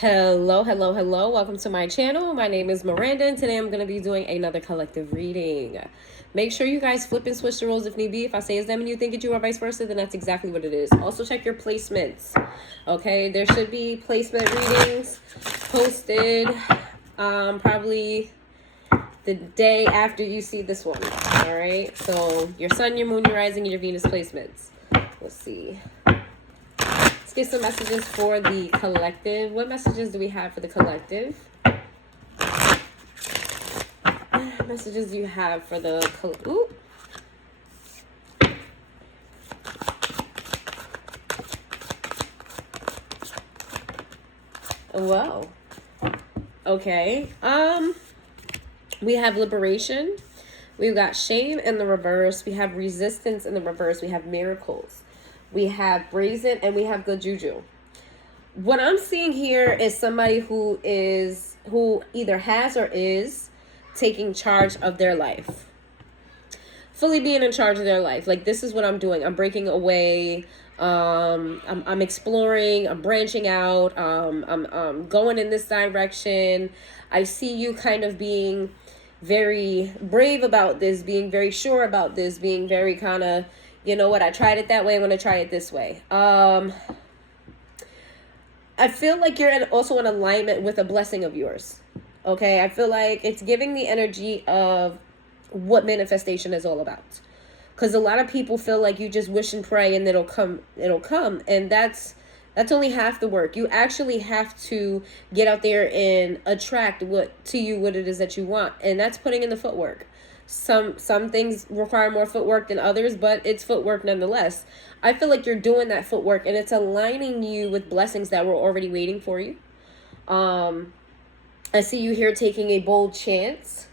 Hello, hello, hello. Welcome to my channel. My name is Miranda, and today I'm going to be doing another collective reading. Make sure you guys flip and switch the roles if need be. If I say it's them and you think it's you or vice versa, then that's exactly what it is. Also, check your placements. Okay, there should be placement readings posted probably the day after you see this one. All right, so your sun, your moon, your rising, and your Venus placements. Let's see. Let's get some messages for the collective. What messages do we have for the collective? Messages do you have for the Ooh. Whoa. Okay. We have liberation. We've got shame in the reverse. We have resistance in the reverse. We have miracles. We have brazen, and we have good juju. What I'm seeing here is somebody who either has or is taking charge of their life. Fully being in charge of their life. Like, this is what I'm doing. I'm breaking away. I'm exploring. I'm branching out. I'm going in this direction. I see you kind of being very brave about this, being very sure about this, being very kind of, you know what, I tried it that way, I'm going to try it this way. I feel like you're also in alignment with a blessing of yours. Okay, I feel like it's giving the energy of what manifestation is all about. Because a lot of people feel like you just wish and pray and it'll come. And that's only half the work. You actually have to get out there and attract what it is that you want. And that's putting in the footwork. Some things require more footwork than others, but it's footwork nonetheless. I feel like you're doing that footwork and it's aligning you with blessings that were already waiting for you. I see you here taking a bold chance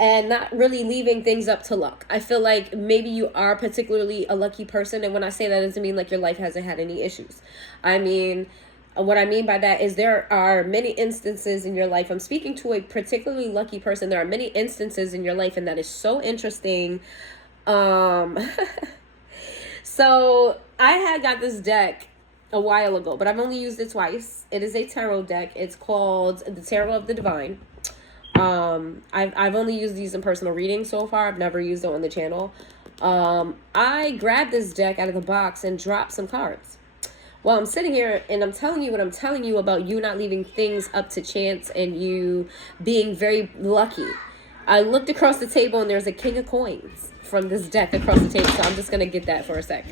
and not really leaving things up to luck. I feel like maybe you are particularly a lucky person. And when I say that, it doesn't mean like your life hasn't had any issues. I mean, what I mean by that is there are many instances in your life. I'm speaking to a particularly lucky person. There are many instances in your life, and that is so interesting. So I had got this deck a while ago, but I've only used it twice. It is a tarot deck. It's called the Tarot of the Divine. I've only used these in personal readings so far. I've never used it on the channel. I grabbed this deck out of the box and dropped some cards. Well, I'm sitting here and I'm telling you what I'm telling you about you not leaving things up to chance and you being very lucky. I looked across the table and there's a King of Coins from this deck across the table. So I'm just going to get that for a sec.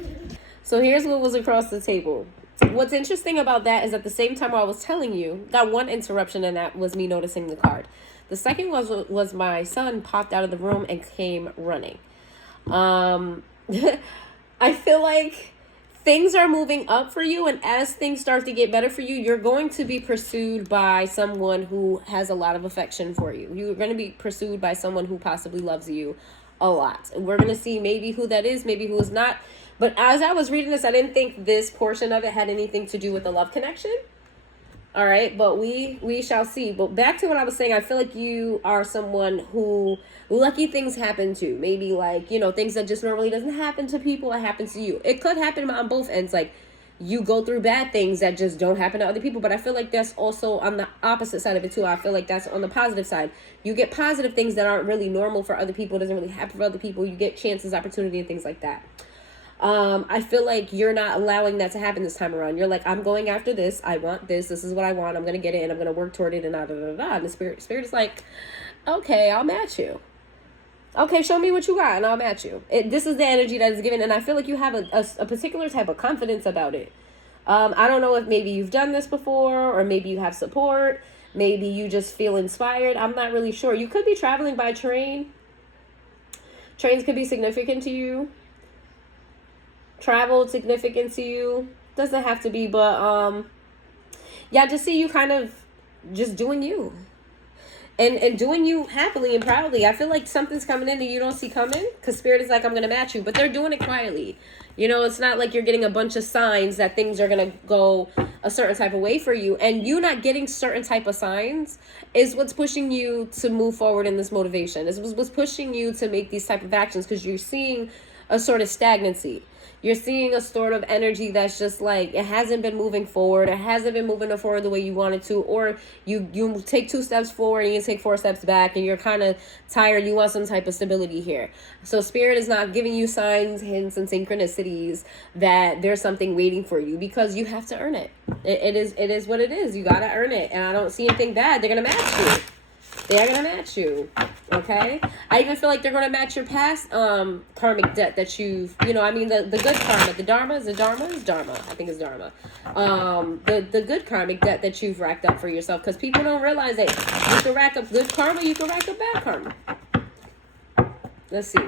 So here's what was across the table. What's interesting about that is at the same time I was telling you, got one interruption, and that was me noticing the card. The second was my son popped out of the room and came running. I feel like things are moving up for you, and as things start to get better for you, you're going to be pursued by someone who has a lot of affection for you. You're going to be pursued by someone who possibly loves you a lot. And we're going to see maybe who that is, maybe who is not. But as I was reading this, I didn't think this portion of it had anything to do with the love connection. All right, but we shall see. But back to what I was saying, I feel like you are someone who lucky things happen to. Maybe like, you know, things that just normally doesn't happen to people, it happens to you. It could happen on both ends. Like, you go through bad things that just don't happen to other people. But I feel like that's also on the opposite side of it too. I feel like that's on the positive side. You get positive things that aren't really normal for other people. It doesn't really happen for other people. You get chances, opportunity, and things like that. I feel like you're not allowing that to happen this time around. You're like, I'm going after this. I want this. This is what I want. I'm going to get it and I'm going to work toward it and da da da da. And the spirit is like, okay, I'll match you. Okay, show me what you got and I'll match you. This is the energy that is given. And I feel like you have a particular type of confidence about it. I don't know if maybe you've done this before or maybe you have support. Maybe you just feel inspired. I'm not really sure. You could be traveling by train. Trains could be significant to you. Travel significant to you. Doesn't have to be, but yeah, just see you kind of just doing you. And doing you happily and proudly. I feel like something's coming in that you don't see coming. Because Spirit is like, I'm going to match you. But they're doing it quietly. You know, it's not like you're getting a bunch of signs that things are going to go a certain type of way for you. And you not getting certain type of signs is what's pushing you to move forward in this motivation. It's what's pushing you to make these type of actions. Because you're seeing a sort of stagnancy. You're seeing a sort of energy that's just like, it hasn't been moving forward. It hasn't been moving forward the way you wanted to. Or you take 2 steps forward and you take 4 steps back, and you're kind of tired. You want some type of stability here. So Spirit is not giving you signs, hints, and synchronicities that there's something waiting for you, because you have to earn it. It is what it is. You got to earn it. And I don't see anything bad. They're going to match you. They're going to match you. Okay? I even feel like they're going to match your past karmic debt that you've, the good karma. The dharma? Is it dharma? It's dharma. I think it's dharma. The good karmic debt that you've racked up for yourself. Because people don't realize that you can rack up good karma, you can rack up bad karma. Let's see.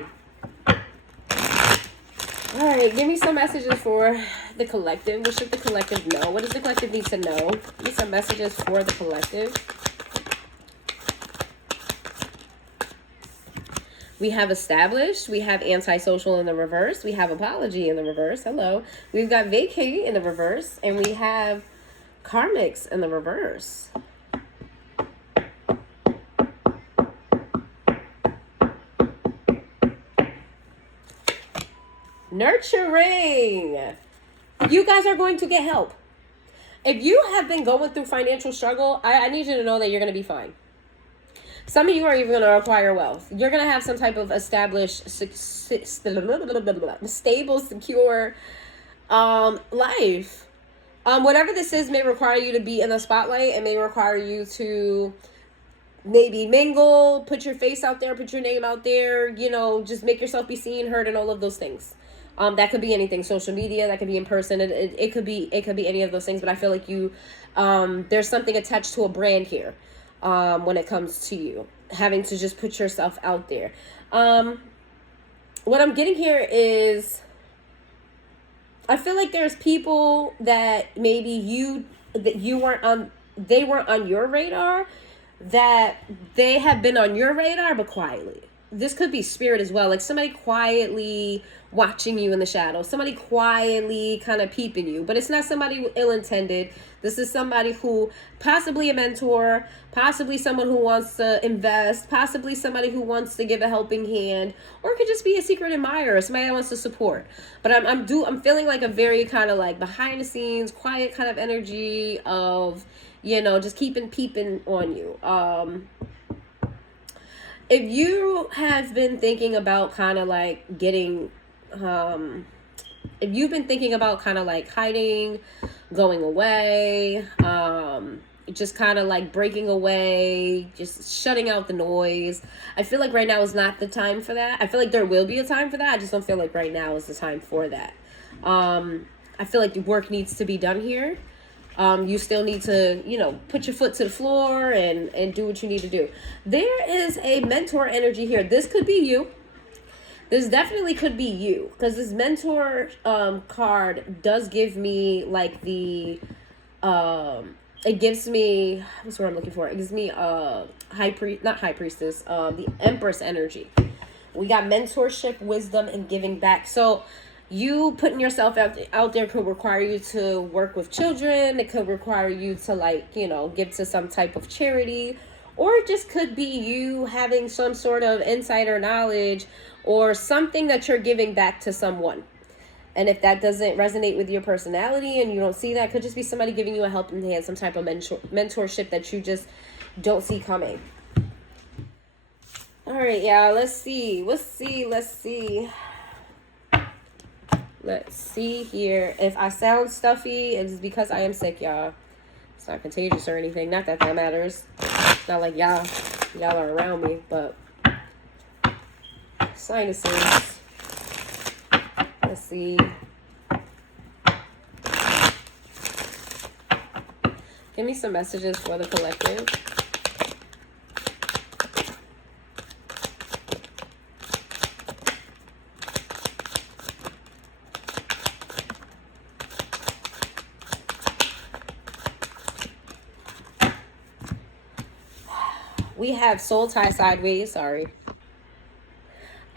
All right, give me some messages for the collective. What should the collective know? What does the collective need to know? Give me some messages for the collective. We have established, we have antisocial in the reverse, we have apology in the reverse, hello. We've got vacate in the reverse, and we have karmics in the reverse. Nurturing. You guys are going to get help. If you have been going through financial struggle, I need you to know that you're going to be fine. Some of you are even going to acquire wealth. You're going to have some type of established, stable, secure life. Whatever this is may require you to be in the spotlight. It may require you to maybe mingle, put your face out there, put your name out there, just make yourself be seen, heard, and all of those things. That could be anything, social media, that could be in person. It could be any of those things, but I feel like there's something attached to a brand here. When it comes to you having to just put yourself out there. What I'm getting here is, I feel like there's people that maybe they weren't on your radar, that they have been on your radar, but quietly. This could be spirit as well, like somebody quietly watching you in the shadows, somebody quietly kind of peeping you, but it's not somebody ill-intended. This is somebody who, possibly a mentor, possibly someone who wants to invest, possibly somebody who wants to give a helping hand, or it could just be a secret admirer, somebody that wants to support. But I'm feeling like a very kind of like behind the scenes, quiet kind of energy of, just peeping on you. If you have been thinking about kind of like getting, if you've been thinking about kind of like hiding, going away, just kind of like breaking away, just shutting out the noise, I feel like right now is not the time for that. I feel like there will be a time for that. I just don't feel like right now is the time for that. I feel like the work needs to be done here. You still need to, put your foot to the floor and do what you need to do. There is a mentor energy here. This could be you. This definitely could be you, because this mentor card does give me like the it gives me, what's the word I'm looking for? It gives me not high priestess, the empress energy. We got mentorship, wisdom, and giving back. So you putting yourself out there could require you to work with children. It could require you to give to some type of charity, or it just could be you having some sort of insider knowledge or something that you're giving back to someone. And if that doesn't resonate with your personality and you don't see that, it could just be somebody giving you a helping hand, some type of mentorship that you just don't see coming. All right, yeah, let's see here. If I sound stuffy, it's because I am sick, y'all. It's not contagious or anything. Not that matters. It's not like y'all are around me, but sinuses. Let's see. Give me some messages for the collective. We have soul tie sideways. Sorry.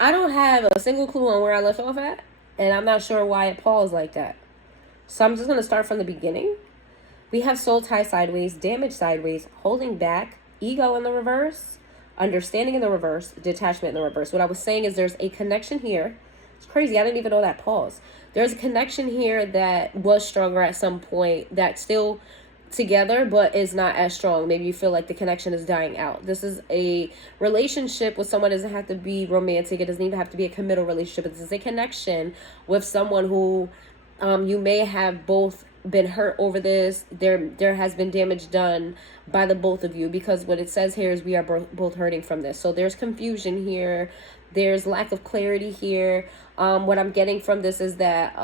I don't have a single clue on where I left off at, and I'm not sure why it paused like that. So I'm just going to start from the beginning. We have soul tie sideways, damage sideways, holding back, ego in the reverse, understanding in the reverse, detachment in the reverse. What I was saying is there's a connection here. It's crazy. I didn't even know that. Pause. There's a connection here that was stronger at some point, that's still together but is not as strong. Maybe you feel like the connection is dying out. This is a relationship with someone. It doesn't have to be romantic. It doesn't even have to be a committal relationship. This is a connection with someone who you may have both been hurt over this. There has been damage done by the both of you, because what it says here is we are both hurting from this. So there's confusion here. There's lack of clarity here. What I'm getting from this is that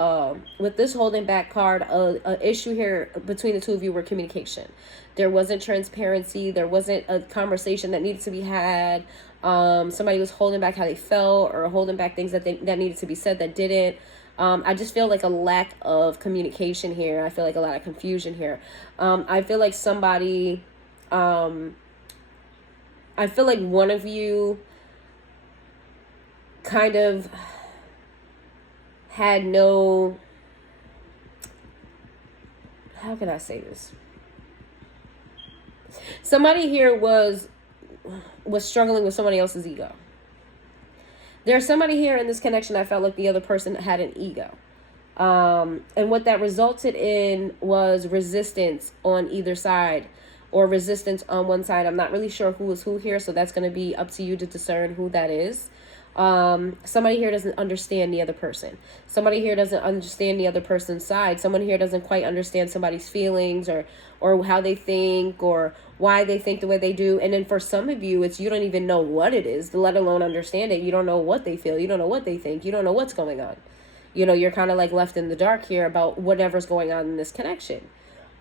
with this holding back card, a issue here between the two of you were communication. There wasn't transparency. There wasn't a conversation that needed to be had. Somebody was holding back how they felt, or holding back things that needed to be said that didn't. I just feel like a lack of communication here. I feel like a lot of confusion here. I feel like somebody, I feel like one of you kind of had no, how can I say this? Somebody here was struggling with somebody else's ego. There's somebody here in this connection I felt like the other person had an ego. And what that resulted in was resistance on either side, or resistance on one side. I'm not really sure who is who here, so that's going to be up to you to discern who that is. Somebody here doesn't understand the other person. Somebody here doesn't understand the other person's side. Someone here doesn't quite understand somebody's feelings, or how they think, or why they think the way they do. And then for some of you, it's, you don't even know what it is, let alone understand it. You don't know what they feel. You don't know what they think. You don't know what's going on. You know, you're kind of like left in the dark here about whatever's going on in this connection.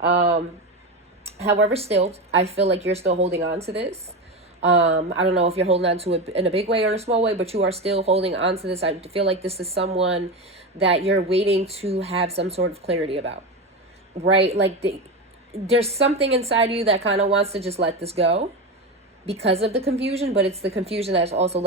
However, still, I feel like you're still holding on to this. I don't know if you're holding on to it in a big way or a small way, but you are still holding on to this. I feel like this is someone that you're waiting to have some sort of clarity about, right? Like there's something inside you that kind of wants to just let this go because of the confusion, but it's the confusion that's also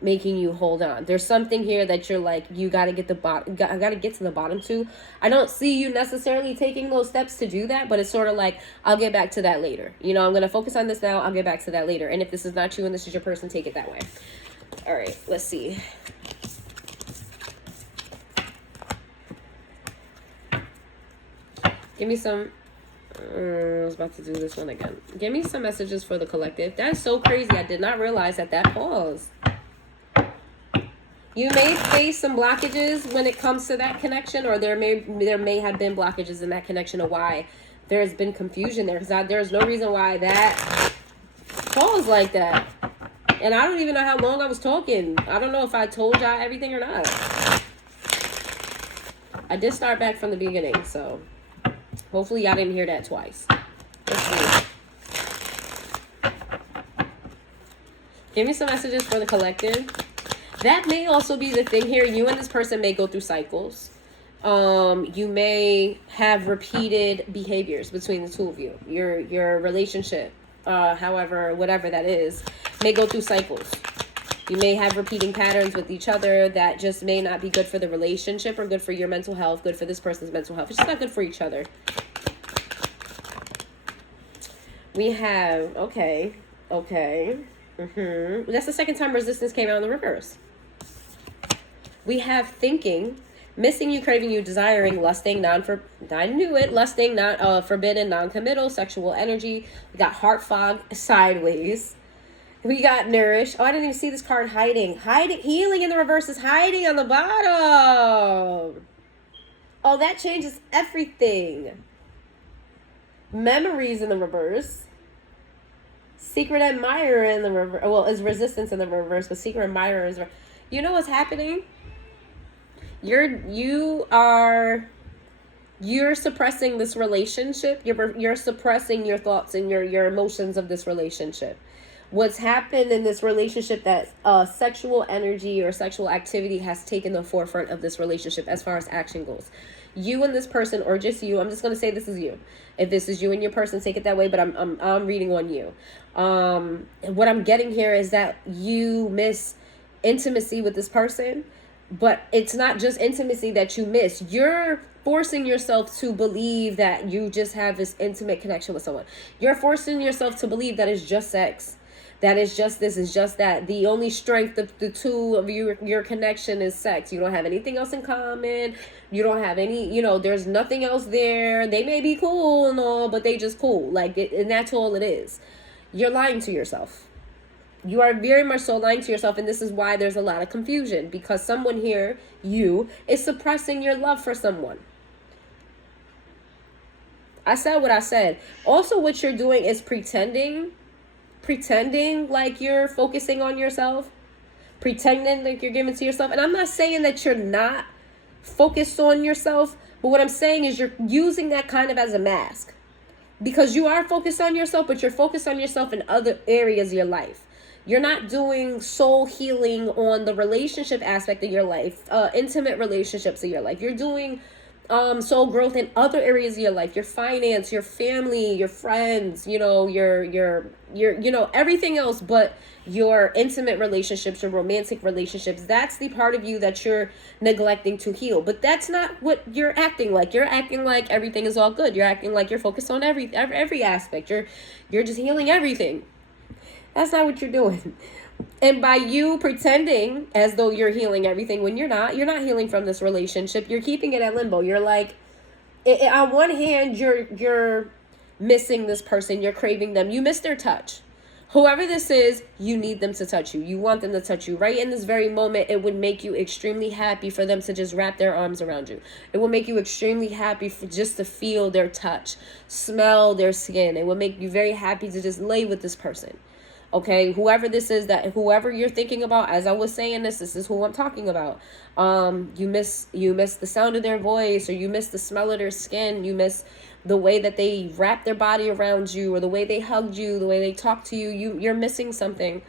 making you hold on. There's something here that you're like, you got to get I got to get to the bottom to. I don't see you necessarily taking those steps to do that, but it's sort of like, I'll get back to that later. You know, I'm going to focus on this now. I'll get back to that later. And if this is not you and this is your person, take it that way. All right, let's see. Give me some, I was about to do this one again. Give me some messages for the collective. That's so crazy. I did not realize that pause. You may face some blockages when it comes to that connection, or there may have been blockages in that connection of why there's been confusion there. Because there's no reason why that pause like that. And I don't even know how long I was talking. I don't know if I told y'all everything or not. I did start back from the beginning, so hopefully y'all didn't hear that twice. Let's see. Give me some messages for the collective. That may also be the thing here. You and this person may go through cycles. You may have repeated behaviors between the two of you. Your relationship, however, whatever that is, may go through cycles. You may have repeating patterns with each other that just may not be good for the relationship, or good for your mental health, good for this person's mental health. It's just not good for each other. We have, okay. That's the second time resistance came out in the reverse. We have thinking, missing you, craving you, desiring, lusting, lusting, not forbidden, non-committal, sexual energy. We got heart fog, sideways. We got nourish. Oh, I didn't even see this card. Hiding, healing in the reverse is hiding on the bottom. Oh, that changes everything. Memories in the reverse. Secret admirer in the reverse. Well, is resistance in the reverse, but secret admirer is. You know what's happening? You're suppressing this relationship. You're suppressing your thoughts and your emotions of this relationship. What's happened in this relationship, that sexual energy or sexual activity has taken the forefront of this relationship as far as action goes. You and this person, or just you, I'm just going to say this is you. If this is you and your person, take it that way, but I'm reading on you. What I'm getting here is that you miss intimacy with this person, but it's not just intimacy that you miss. You're forcing yourself to believe that you just have this intimate connection with someone. You're forcing yourself to believe that it's just sex. That is just this, is just that. The only strength of the two of your connection is sex. You don't have anything else in common. You don't have any, there's nothing else there. They may be cool and all, but they just cool. And that's all it is. You're lying to yourself. You are very much so lying to yourself, and this is why there's a lot of confusion, because someone here, you, is suppressing your love for someone. I said what I said. Also, what you're doing is pretending like you're focusing on yourself, pretending like you're giving to yourself. And I'm not saying that you're not focused on yourself, but what I'm saying is you're using that kind of as a mask, because you are focused on yourself, but you're focused on yourself in other areas of your life. You're not doing soul healing on the relationship aspect of your life, intimate relationships of your life. You're doing soul growth in other areas of your life, your finance, your family, your friends, your everything else but your intimate relationships, your romantic relationships. That's the part of you that you're neglecting to heal. But that's not what you're acting like. You're acting like everything is all good. You're acting like you're focused on every aspect. You're just healing everything. That's not what you're doing. And by you pretending as though you're healing everything when you're not healing from this relationship. You're keeping it at limbo. You're like, on one hand, you're missing this person. You're craving them. You miss their touch. Whoever this is, you need them to touch you. You want them to touch you. Right in this very moment, it would make you extremely happy for them to just wrap their arms around you. It will make you extremely happy for just to feel their touch, smell their skin. It will make you very happy to just lay with this person. Okay, whoever this is, whoever you're thinking about, as I was saying this is who I'm talking about. You miss the sound of their voice, or you miss the smell of their skin. You miss the way that they wrap their body around you, or the way they hugged you, the way they talk to you. You're missing something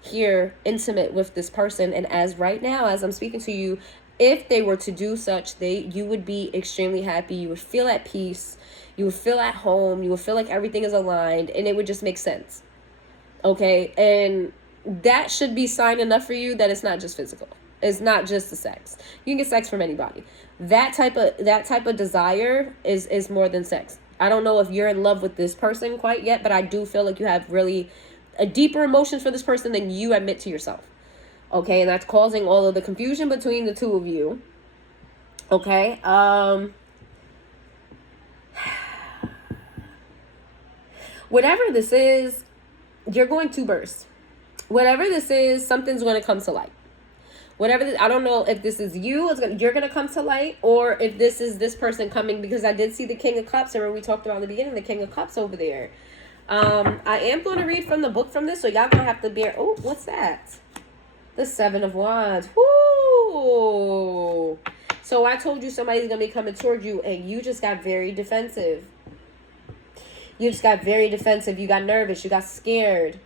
here intimate with this person. And as right now, as I'm speaking to you, if they were to do such, you would be extremely happy. You would feel at peace. You would feel at home. You would feel like everything is aligned, and it would just make sense. Okay, and that should be sign enough for you that it's not just physical. It's not just the sex. You can get sex from anybody. That type of desire is more than sex. I don't know if you're in love with this person quite yet, but I do feel like you have really a deeper emotions for this person than you admit to yourself. Okay, and that's causing all of the confusion between the two of you. Okay, whatever this is, you're going to burst. Whatever this is, something's going to come to light. I don't know if this is you're going to come to light, or if this is this person coming, because I did see the King of Cups. Remember we talked about in the beginning, the King of Cups over there. I am going to read from the book from this, so y'all going to have to bear. Oh, what's that? The Seven of Wands. Woo! So I told you somebody's going to be coming toward you, and you just got very defensive. You got nervous. You got scared.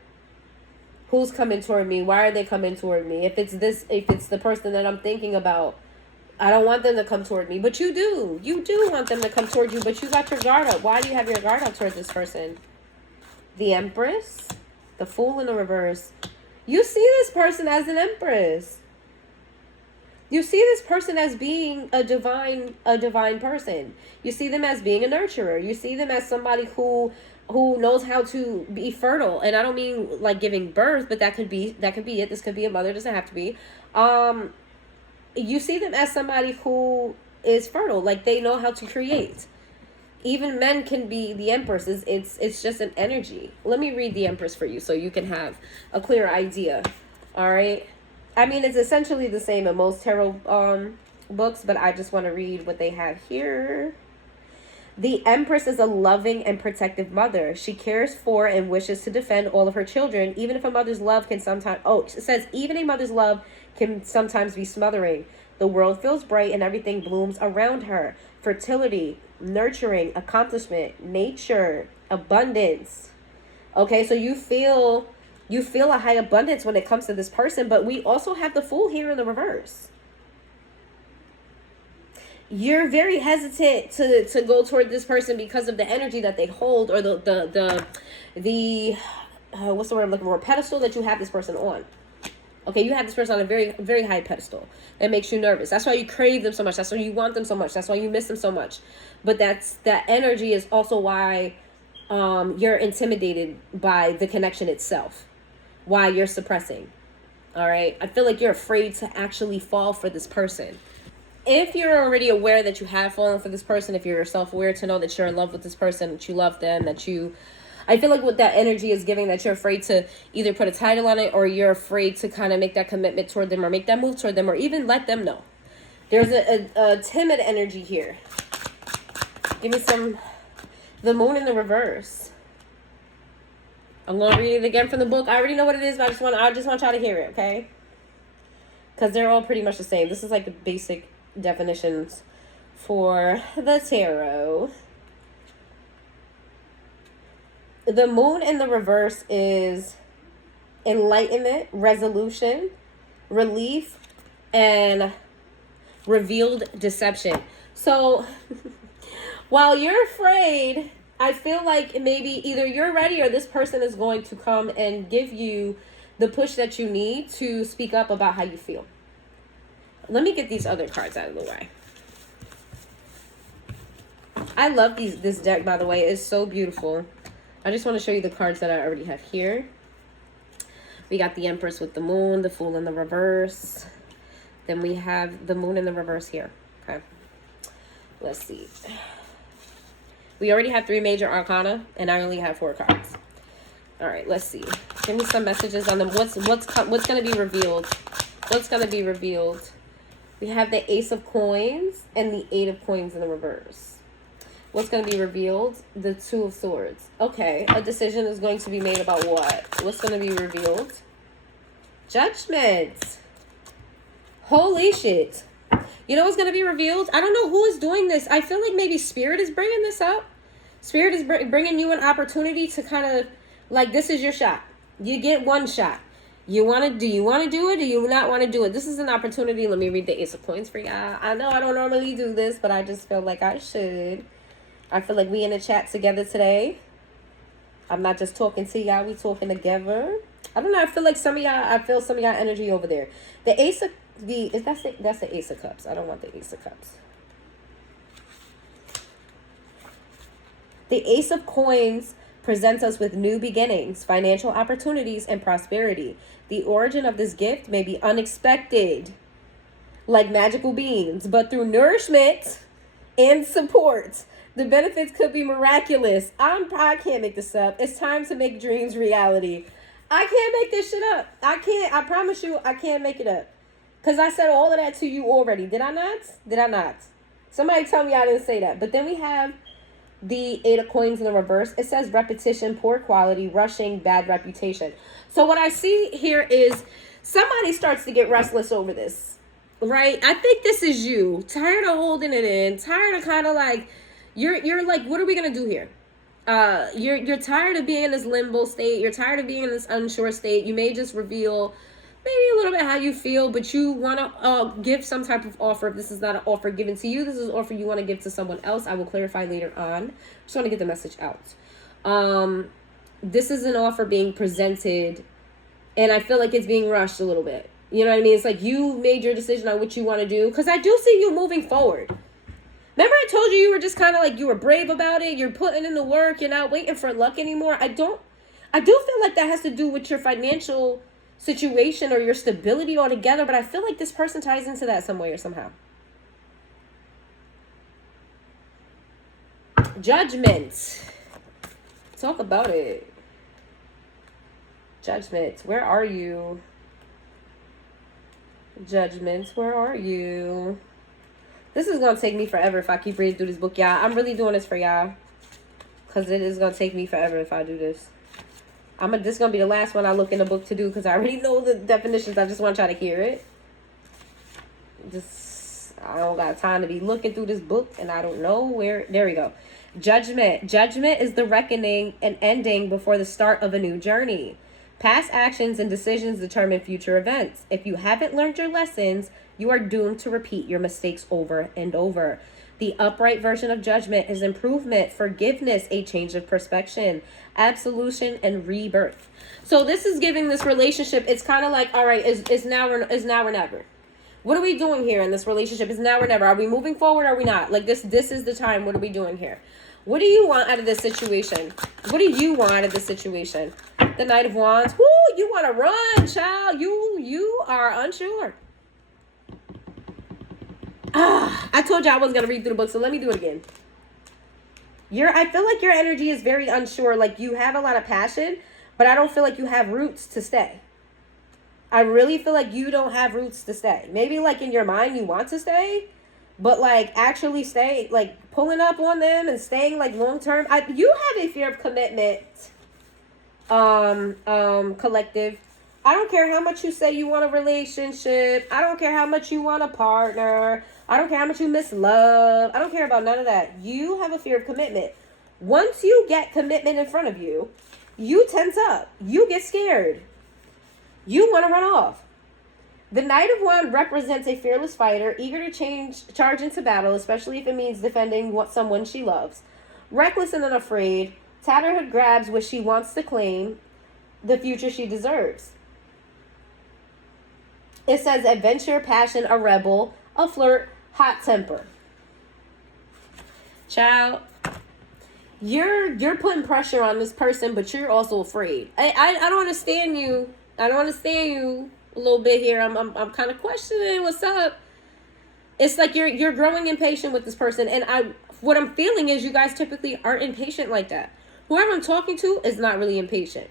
Who's coming toward me? Why are they coming toward me? If it's the person that I'm thinking about, I don't want them to come toward me. But you do. You do want them to come toward you, but you got your guard up. Why do you have your guard up toward this person? The Empress, the Fool in the reverse. You see this person as an Empress. You see this person as being a divine person. You see them as being a nurturer. You see them as somebody who knows how to be fertile. And I don't mean like giving birth, but that could be it. This could be a mother, doesn't have to be. You see them as somebody who is fertile, like they know how to create. Even men can be the Empress. It's just an energy. Let me read the Empress for you so you can have a clear idea. All right. I mean, it's essentially the same in most tarot books, but I just want to read what they have here. The Empress is a loving and protective mother. She cares for and wishes to defend all of her children, even if a mother's love can sometimes... Oh, it says even a mother's love can sometimes be smothering. The world feels bright and everything blooms around her. Fertility, nurturing, accomplishment, nature, abundance. Okay, so you feel a high abundance when it comes to this person, but we also have the Fool here in the reverse. You're very hesitant to go toward this person because of the energy that they hold, or the what's the word I'm looking for? Pedestal that you have this person on. Okay, you have this person on a very, very high pedestal. That makes you nervous. That's why you crave them so much. That's why you want them so much. That's why you miss them so much. But that energy is also why you're intimidated by the connection itself. why you're suppressing. All right. I feel like you're afraid to actually fall for this person. If you're already aware that you have fallen for this person, if you're self-aware to know that you're in love with this person, that you love them, I feel like what that energy is giving, that you're afraid to either put a title on it, or you're afraid to kind of make that commitment toward them, or make that move toward them, or even let them know. There's a timid energy here. Give me the moon in the reverse. I'm going to read it again from the book. I already know what it is, but I just want y'all to hear it, okay? Because they're all pretty much the same. This is like the basic definitions for the tarot. The moon in the reverse is enlightenment, resolution, relief, and revealed deception. So while you're afraid, I feel like maybe either you're ready or this person is going to come and give you the push that you need to speak up about how you feel. Let me get these other cards out of the way. I love this deck, by the way. It's so beautiful. I just want to show you the cards that I already have here. We got the Empress with the moon, the Fool in the reverse. Then we have the moon in the reverse here. Okay. Let's see. We already have 3 major arcana, and I only have 4 cards. All right, let's see. Give me some messages on them. What's going to be revealed? What's going to be revealed? We have the Ace of Coins and the 8 of Coins in the reverse. What's going to be revealed? The 2 of Swords. Okay, a decision is going to be made about what? What's going to be revealed? Judgment. Holy shit. You know what's going to be revealed? I don't know who is doing this. I feel like maybe Spirit is bringing this up. Spirit is bringing you an opportunity to kind of, like, this is your shot. You get one shot. Do you want to do it? Do you not want to do it? This is an opportunity. Let me read the Ace of Coins for y'all. I know I don't normally do this, but I just feel like I should. I feel like we in a chat together today. I'm not just talking to y'all. We talking together. I don't know. I feel like some of y'all energy over there. The Ace of that's the Ace of Cups. I don't want the Ace of Cups. The Ace of Coins presents us with new beginnings, financial opportunities, and prosperity. The origin of this gift may be unexpected, like magical beans, but through nourishment and support, the benefits could be miraculous. I can't make this up. It's time to make dreams reality. I can't make this shit up. I promise you, I can't make it up. Because I said all of that to you already. Did I not? Somebody tell me I didn't say that. But then we have the 8 of Coins in the reverse. It says repetition, poor quality, rushing, bad reputation. So what I see here is somebody starts to get restless over this, right? I think this is you. Tired of holding it in. Tired of kind of like, you're like, what are we going to do here? You're tired of being in this limbo state. You're tired of being in this unsure state. You may just reveal maybe a little bit how you feel, but you want to give some type of offer. If this is not an offer given to you, this is an offer you want to give to someone else. I will clarify later on. Just want to get the message out. This is an offer being presented, and I feel like it's being rushed a little bit. You know what I mean? It's like you made your decision on what you want to do, because I do see you moving forward. Remember I told you were just kind of like, you were brave about it. You're putting in the work. You're not waiting for luck anymore. I do feel like that has to do with your financial situation or your stability altogether, but I feel like this person ties into that some way or somehow. Judgment. Talk about it. Judgment. Where are you? Judgment. Where are you? This is going to take me forever if I keep reading through this book, y'all. I'm really doing this for y'all, because it is going to take me forever if I do this. This is going to be the last one I look in the book to do, because I already know the definitions. I just want y'all to hear it. I don't got time to be looking through this book, and I don't know where. There we go. Judgment. Judgment is the reckoning and ending before the start of a new journey. Past actions and decisions determine future events. If you haven't learned your lessons, you are doomed to repeat your mistakes over and over. The upright version of judgment is improvement, forgiveness, a change of perspective, absolution, and rebirth. So this is giving this relationship, it's kind of like, all right, is now or never. What are we doing here in this relationship? Is now or never. Are we moving forward or are we not? Like this is the time. What are we doing here? What do you want out of this situation? What do you want out of this situation? The Knight of Wands. Woo, you want to run, child. You are unsure. I told you I wasn't going to read through the book, so let me do it again. I feel like your energy is very unsure. Like, you have a lot of passion, but I don't feel like you have roots to stay. I really feel like you don't have roots to stay. Maybe, like, in your mind you want to stay, but, like, actually stay, like, pulling up on them and staying, like, long-term. You have a fear of commitment, collective. I don't care how much you say you want a relationship. I don't care how much you want a partner. I don't care how much you miss love. I don't care about none of that. You have a fear of commitment. Once you get commitment in front of you, you tense up. You get scared. You want to run off. The Knight of Wands represents a fearless fighter, eager to charge into battle, especially if it means defending someone she loves. Reckless and unafraid, Tatterhood grabs what she wants to claim, the future she deserves. It says adventure, passion, a rebel, a flirt, hot temper. Child, you're putting pressure on this person, but you're also afraid. I don't understand you. I don't understand you a little bit here. I'm kind of questioning what's up. It's like you're growing impatient with this person, and what I'm feeling is you guys typically aren't impatient like that. Whoever I'm talking to is not really impatient.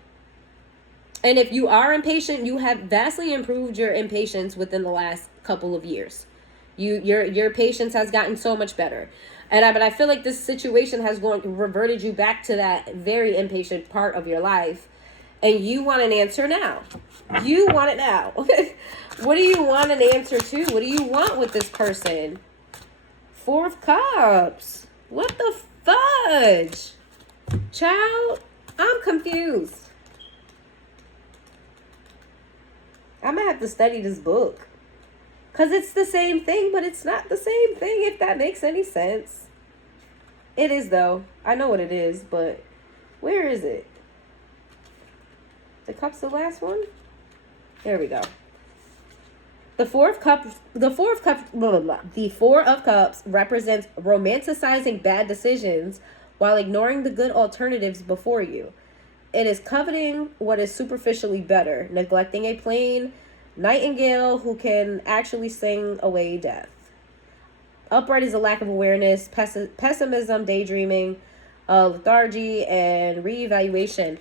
And if you are impatient, you have vastly improved your impatience within the last couple of years. Your patience has gotten so much better. But I feel like this situation has reverted you back to that very impatient part of your life. And you want an answer now. You want it now. What do you want an answer to? What do you want with this person? Four of Cups. What the fudge? Child, I'm confused. I'm going to have to study this book. Because it's the same thing, but it's not the same thing, if that makes any sense. It is, though. I know what it is, but where is it? The Cups, the last one? There we go. The Four of Cups represents romanticizing bad decisions while ignoring the good alternatives before you. It is coveting what is superficially better, neglecting a plain nightingale who can actually sing away death. Upright is a lack of awareness, pessimism, daydreaming, lethargy, and reevaluation.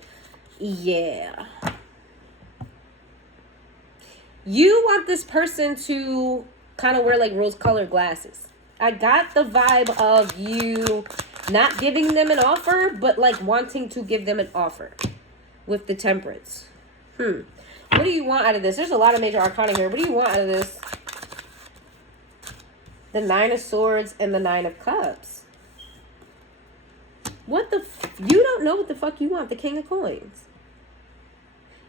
Yeah. You want this person to kind of wear like rose-colored glasses. I got the vibe of you not giving them an offer, but like wanting to give them an offer with the Temperance. What do you want out of this? There's a lot of major arcana here. What do you want out of this? The Nine of Swords and the Nine of Cups. What the you don't know what the fuck you want. The King of Coins.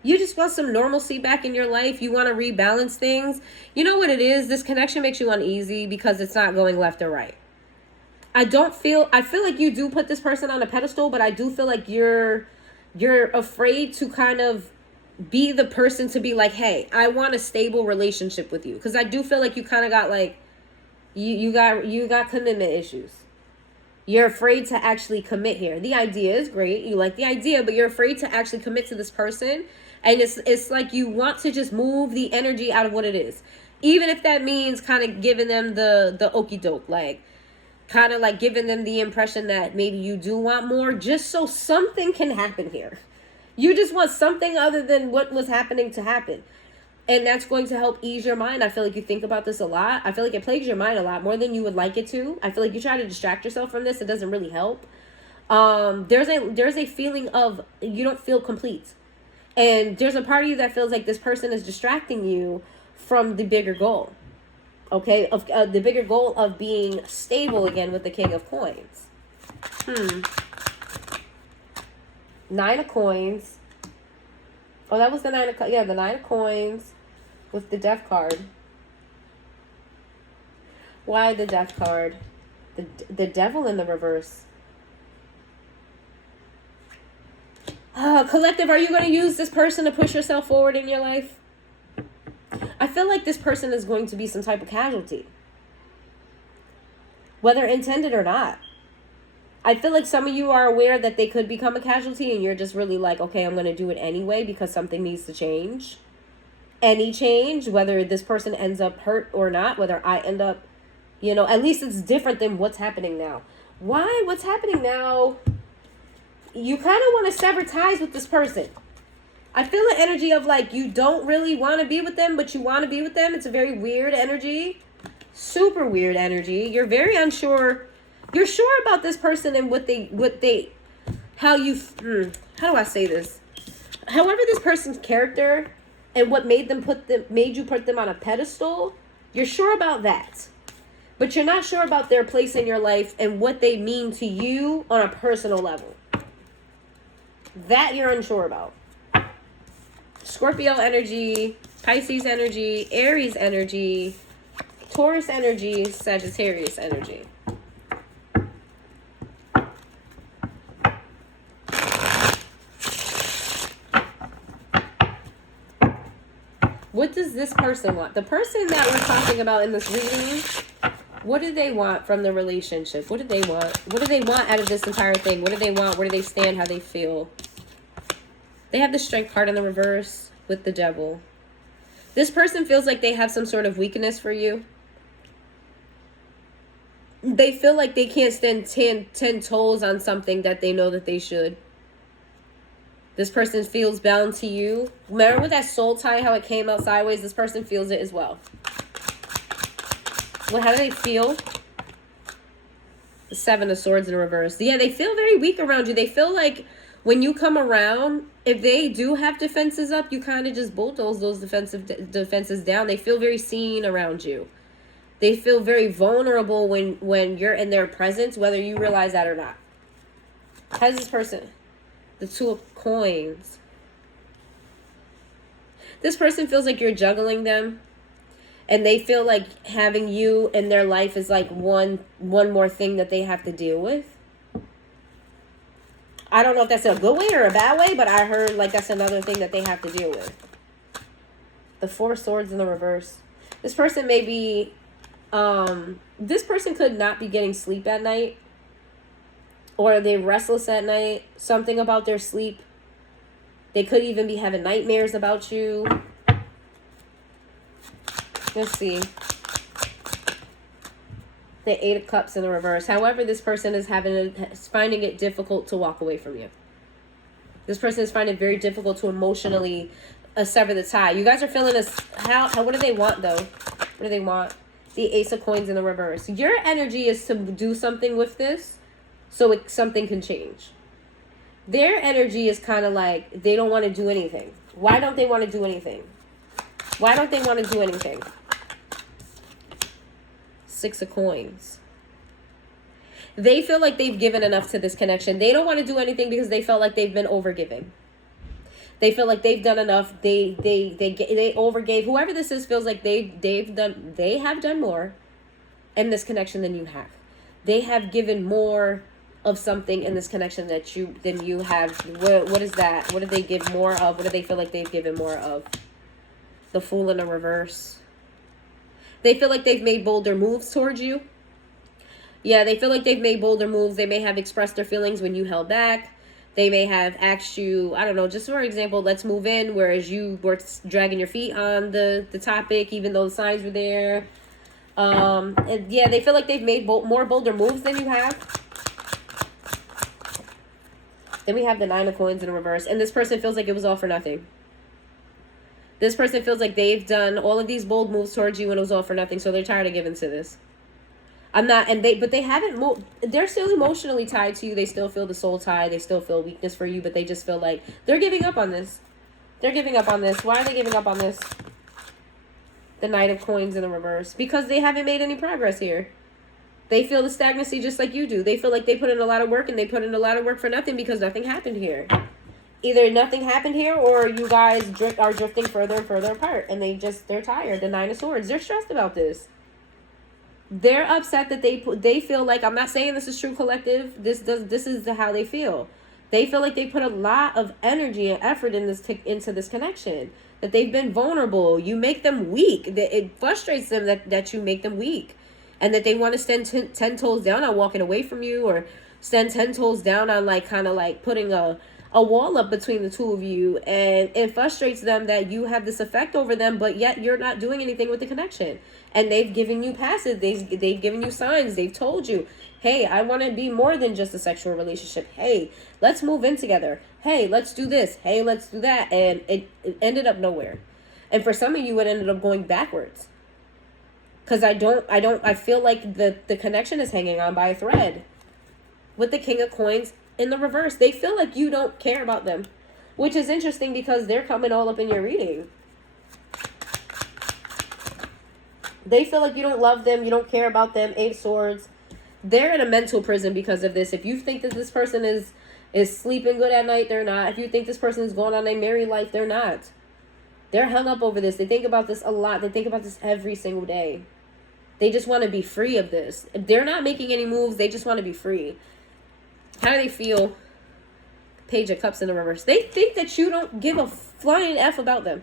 You just want some normalcy back in your life. You want to rebalance things. You know what it is? This connection makes you uneasy because it's not going left or right. I feel like you do put this person on a pedestal, but I do feel like you're afraid to kind of be the person to be like, hey, I want a stable relationship with you. Because I do feel like you kind of got like, you got commitment issues. You're afraid to actually commit here. The idea is great. You like the idea, but you're afraid to actually commit to this person. And it's like you want to just move the energy out of what it is. Even if that means kind of giving them the okie doke, like kind of like giving them the impression that maybe you do want more, just so something can happen here. You just want something other than what was happening to happen. And that's going to help ease your mind. I feel like you think about this a lot. I feel like it plagues your mind a lot more than you would like it to. I feel like you try to distract yourself from this. It doesn't really help. There's a feeling of you don't feel complete. And there's a part of you that feels like this person is distracting you from the bigger goal. Okay? Of the bigger goal of being stable again with the King of Coins. Nine of Coins. Oh, that was the Nine of Coins. Yeah, the Nine of Coins with the Death card. Why the Death card? The Devil in the reverse. Collective, are you going to use this person to push yourself forward in your life? I feel like this person is going to be some type of casualty. Whether intended or not. I feel like some of you are aware that they could become a casualty and you're just really like, okay, I'm going to do it anyway because something needs to change. Any change, whether this person ends up hurt or not, whether I end up, at least it's different than what's happening now. Why? What's happening now? You kind of want to sever ties with this person. I feel the energy of like you don't really want to be with them, but you want to be with them. It's a very weird energy. Super weird energy. You're very unsure. You're sure about this person and how do I say this? However, this person's character and what made you put them on a pedestal, you're sure about that. But you're not sure about their place in your life and what they mean to you on a personal level. That you're unsure about. Scorpio energy, Pisces energy, Aries energy, Taurus energy, Sagittarius energy. What does this person want? The person that we're talking about in this reading, what do they want from the relationship? What do they want? What do they want out of this entire thing? What do they want? Where do they stand? How they feel? They have the Strength card in the reverse with the Devil. This person feels like they have some sort of weakness for you. They feel like they can't stand 10 toes on something that they know that they should. This person feels bound to you. Remember with that soul tie, how it came out sideways? This person feels it as well. Well, how do they feel? The Seven of Swords in reverse. Yeah, they feel very weak around you. They feel like when you come around, if they do have defenses up, you kind of just bulldoze those defenses down. They feel very seen around you. They feel very vulnerable when you're in their presence, whether you realize that or not. How's this person? The Two of Coins. This person feels like you're juggling them. And they feel like having you in their life is like one more thing that they have to deal with. I don't know if that's a good way or a bad way, but I heard like that's another thing that they have to deal with. The Four of Swords in the reverse. This person may be, this person could not be getting sleep at night. Or they're restless at night. Something about their sleep. They could even be having nightmares about you. Let's see. The Eight of Cups in the reverse. However, this person is finding it difficult to walk away from you. This person is finding it very difficult to emotionally sever the tie. You guys are feeling this. What do they want though? What do they want? The Ace of Coins in the reverse. Your energy is to do something with this so something can change. Their energy is kind of like they don't want to do anything. Why don't they want to do anything? Why don't they want to do anything? Six of Coins. They feel like they've given enough to this connection. They don't want to do anything because they felt like they've been overgiving. They feel like they've done enough. They overgave. Whoever this is feels like they have done more in this connection than you have. They have given more of something in this connection than you have. What is that? What do they give more of? What do they feel like they've given more of? The Fool in the reverse. They feel like they've made bolder moves towards you. Yeah, they feel like they've made bolder moves. They may have expressed their feelings when you held back. They may have asked you, I don't know, just for example, let's move in, whereas you were dragging your feet on the topic, even though the signs were there. And yeah, they feel like they've made more bolder moves than you have. Then we have the Nine of Coins in reverse. And this person feels like it was all for nothing. This person feels like they've done all of these bold moves towards you and it was all for nothing. So they're tired of giving to this. But they haven't moved. They're still emotionally tied to you. They still feel the soul tie. They still feel weakness for you, but they just feel like they're giving up on this. They're giving up on this. Why are they giving up on this? The Knight of Coins in the reverse. Because they haven't made any progress here. They feel the stagnancy just like you do. They feel like they put in a lot of work and they put in a lot of work for nothing because nothing happened here. Either nothing happened here or you guys are drifting further and further apart and they're tired. The Nine of Swords. They're stressed about this. They're upset that they feel like, I'm not saying this is true collective. This is how they feel. They feel like they put a lot of energy and effort into this connection. That they've been vulnerable. You make them weak. It frustrates them that you make them weak. And that they want to stand 10 toes down on walking away from you or stand 10 toes down on like kind of like putting a wall up between the two of you, and it frustrates them that you have this effect over them, but yet you're not doing anything with the connection. And they've given you passes, they've given you signs, they've told you, hey, I want to be more than just a sexual relationship. Hey, let's move in together. Hey, let's do this. Hey, let's do that. And it ended up nowhere. And for some of you, it ended up going backwards. Because I feel like the connection is hanging on by a thread. With the King of Coins in the reverse, they feel like you don't care about them, which is interesting because they're coming all up in your reading. They feel like you don't love them, you don't care about them. 8 of Swords. They're in a mental prison because of this. If you think that this person is sleeping good at night, they're not. If you think this person is going on a merry life, they're not. They're hung up over this. They think about this a lot. They think about this every single day. They just want to be free of this. They're not making any moves. They just want to be free. How do they feel? Page of Cups in the reverse. They think that you don't give a flying F about them.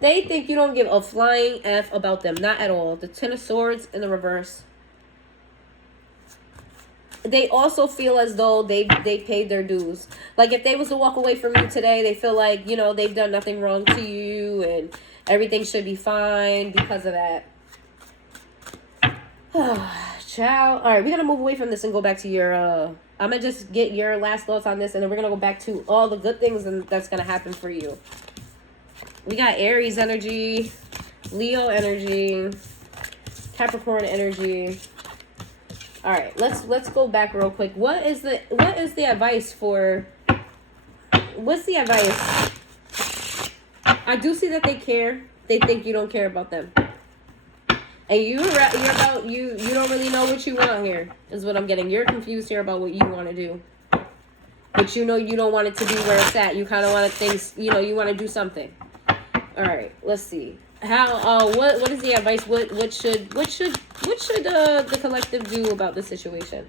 They think you don't give a flying F about them. Not at all. The 10 of Swords in the reverse. They also feel as though they paid their dues. Like if they was to walk away from you today, they feel like, you know, they've done nothing wrong to you and everything should be fine because of that. Ciao. All right, we're going to move away from this and go back to your, I'm going to just get your last thoughts on this, and then we're going to go back to all the good things that's going to happen for you. We got Aries energy, Leo energy, Capricorn energy. All right, let's go back real quick. What is the advice for, what's the advice? I do see that they care. They think you don't care about them. And you don't really know what you want here, is what I'm getting. You're confused here about what you want to do. But you know you don't want it to be where it's at. You kind of want things, you know, you want to do something. All right, let's see. How what is the advice? What should the collective do about the situation?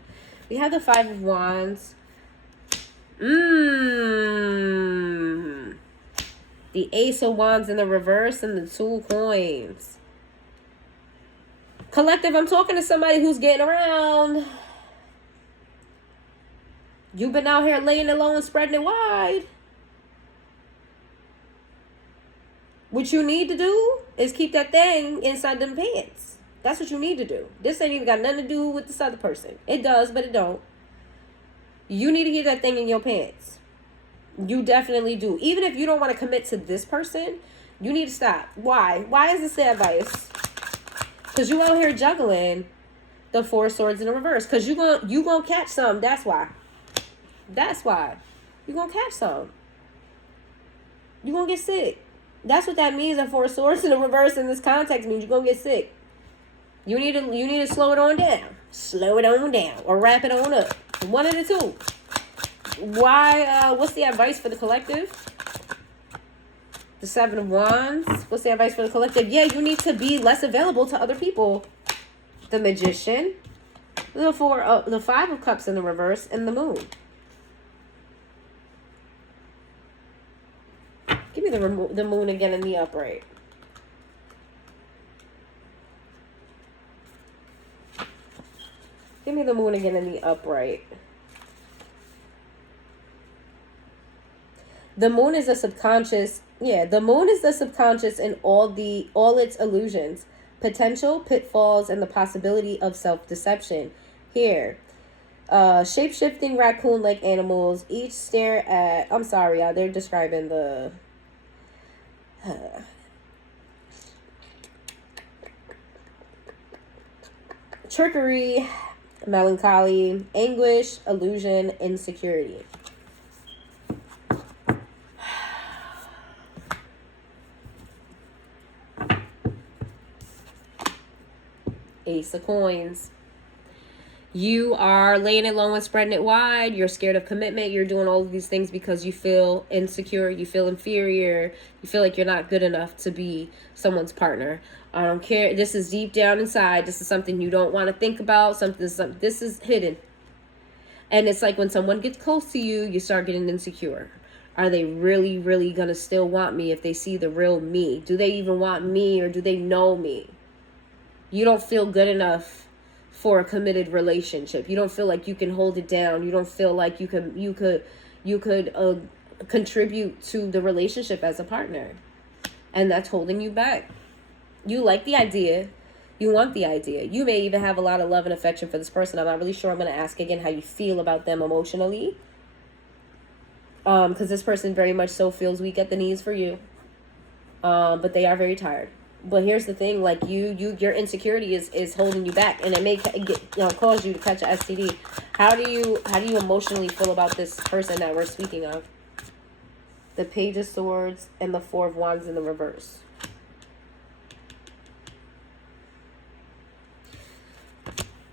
We have the 5 of Wands. The Ace of Wands in the reverse and the 2 of Coins. Collective, I'm talking to somebody who's getting around. You've been out here laying it low and spreading it wide. What you need to do is keep that thing inside them pants. That's what you need to do. This ain't even got nothing to do with this other person. It does, but it don't. You need to get that thing in your pants. You definitely do. Even if you don't want to commit to this person, you need to stop. Why? Why is this the advice? Because you out here juggling the 4 swords in the reverse. Because you gonna catch some. That's why. That's why. You gonna catch some. You gonna get sick. That's what that means. The 4 swords in the reverse in this context means you're gonna get sick. You need to slow it on down. Slow it on down. Or wrap it on up. One of the two. Why? What's the advice for the collective? The 7 of Wands. What's the advice for the collective? Yeah, you need to be less available to other people. The Magician. The 5 of Cups in the reverse. And the Moon. Give me the Moon again in the upright. Give me the Moon again in the upright. The Moon is the subconscious. Yeah, the Moon is the subconscious and all its illusions, potential, pitfalls, and the possibility of self-deception. Here, shape-shifting raccoon-like animals each stare at... I'm sorry, y'all. They're describing the... trickery, melancholy, anguish, illusion, insecurity. Ace of Coins. You are laying it low and spreading it wide. You're scared of commitment. You're doing all of these things because you feel insecure. You feel inferior. You feel like you're not good enough to be someone's partner. I don't care. This is deep down inside. This is something you don't want to think about. This is hidden. And it's like when someone gets close to you, you start getting insecure. Are they really, really going to still want me if they see the real me? Do they even want me, or do they know me? You don't feel good enough for a committed relationship. You don't feel like you can hold it down. You don't feel like you could contribute to the relationship as a partner. And that's holding you back. You like the idea. You want the idea. You may even have a lot of love and affection for this person. I'm not really sure. I'm going to ask again how you feel about them emotionally. Because this person very much so feels weak at the knees for you. But they are very tired. But here's the thing, like your insecurity is holding you back, and it may cause you to catch a STD. How do you emotionally feel about this person that we're speaking of? The Page of Swords and the Four of Wands in the reverse.